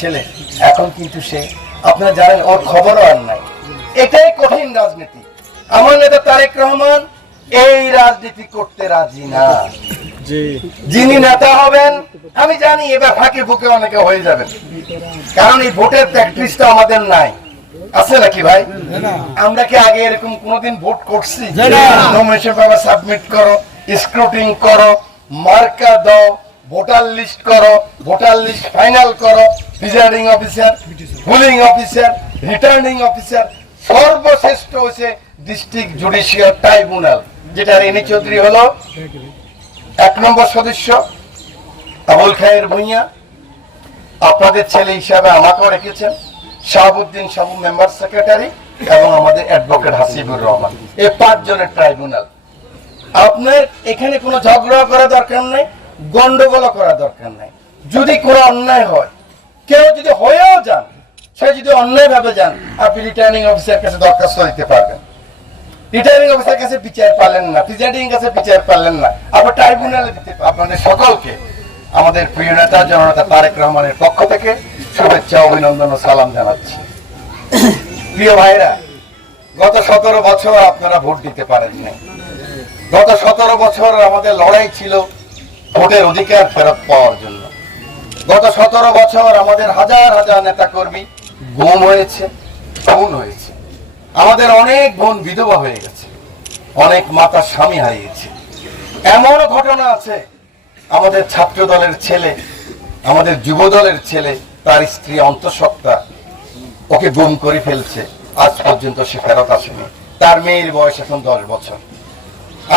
ছেলে। এখন কিন্তু সে আপনারা জানেন ওর খবরও আর নাই। এটাই কঠিন রাজনীতি। আমার নেতা তারেক রহমান এই রাজনীতি করতে রাজি না। যিনি নেতা হবেন আমি জানি এবার ফাঁকে ফুকে অনেকে হয়ে যাবেন। কারণ এই ভোটের প্র্যাকটিসটা আমাদের নাই। আছে নাকি ভাই? আমরা কি আগে এরকম কোনোদিন ভোট করছি? নমিনেশন পেপার সাবমিট করো স্ক্রুটিং করো মার্কা দাও ভোটার লিস্ট করো ভোটার লিস্ট ফাইনাল করো presiding officer polling officer returning officer সর্বশ্রেষ্ঠ হচ্ছে ডিস্ট্রিক্ট জুডিশিয়াল ট্রাইব্যুনাল যেটা রেনি চৌধুরী হলো। এক নম্বর সদস্য আবুল খায়ের ভুইয়া। আপনাদের ছেলে হিসাবে আমাকেও রেখেছেন। শাহাবুদ্দিন সাবু মেম্বার সেক্রেটারি এবং আমাদের অ্যাডভোকেট হাসিবুর রহমান। এই পাঁচজনের ট্রাইব্যুনাল। আপনার এখানে কোনো ঝগড়া করা দরকার নাই গন্ডগোল করা দরকার নাই। যদি কোনো অন্যায় হয়, কেউ যদি হয়েও যান, সে যদি অন্যায় ভাবে যান, আপনি রিটার্নিং অফিসার কাছে দরখাস্ত দিতে পারবেন। রিটার্নিং অফিসার কাছে বিচার পারলেন না প্রিজাইডিং কাছে বিচার পারলেন না, আবার ট্রাইব্যুনালে দিতে আপনাদের সকলকে, আমাদের প্রিয় নেতা, জননেতা তারেক রহমানের পক্ষ থেকে শুভেচ্ছা, অভিনন্দন ও সালাম জানাচ্ছি। প্রিয় ভাইরা গত সতেরো বছর আপনারা ভোট দিতে পারেন নাই। গত সতেরো বছর আমাদের লড়াই ছিল ভোটের অধিকার ফেরত পাওয়ার জন্য। গত সতেরো বছর আমাদের হাজার হাজার নেতা কর্মী গুম হয়েছে, খুন হয়েছে। আমাদের অনেক বোন বিধবা হয়ে গেছে, অনেক মাতা স্বামী হারিয়েছে। এমনও ঘটনা আছে, আমাদের ছাত্র দলের ছেলে, আমাদের যুব দলের ছেলে তার স্ত্রী অন্তঃসত্ত্বা ওকে গুম করে ফেলছে। আজ পর্যন্ত সে ফেরত আসেনি। তার মেয়ের বয়স এখন দশ বছর।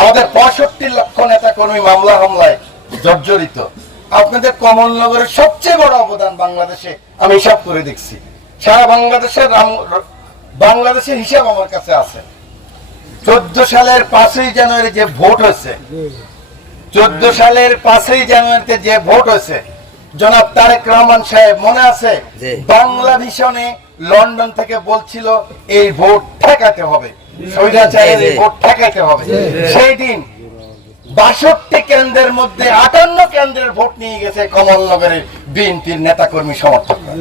আমাদের পঁয়ষট্টি লক্ষ নেতা কর্মী মামলা হামলায় জর্জরিত। আপনাদের কমলনগরের সবচেয়ে বড় অবদান বাংলাদেশে আমি হিসাব করে দেখছি। সারা বাংলাদেশের বাংলাদেশের হিসাব আমার কাছে আছে। চোদ্দ সালের পাঁচই জানুয়ারি যে ভোট হয়েছে, চোদ্দ সালের পাঁচই জানুয়ারিতে যে ভোট হয়েছে জনাব তারেক রহমান সাহেব মনে আছে? বাংলা ভিশনে লন্ডন থেকে বলছিল এই ভোট ঠেকাতে হবে। স্বৈরাচারের এই জি। ভোট ঠেকাতে হবে। সেই দিন বাষট্টি কেন্দ্রের মধ্যে আটান্ন কেন্দ্রের ভোট নিয়ে গেছে কমলনগরের বিএনপির নেতাকর্মী সমর্থকরা।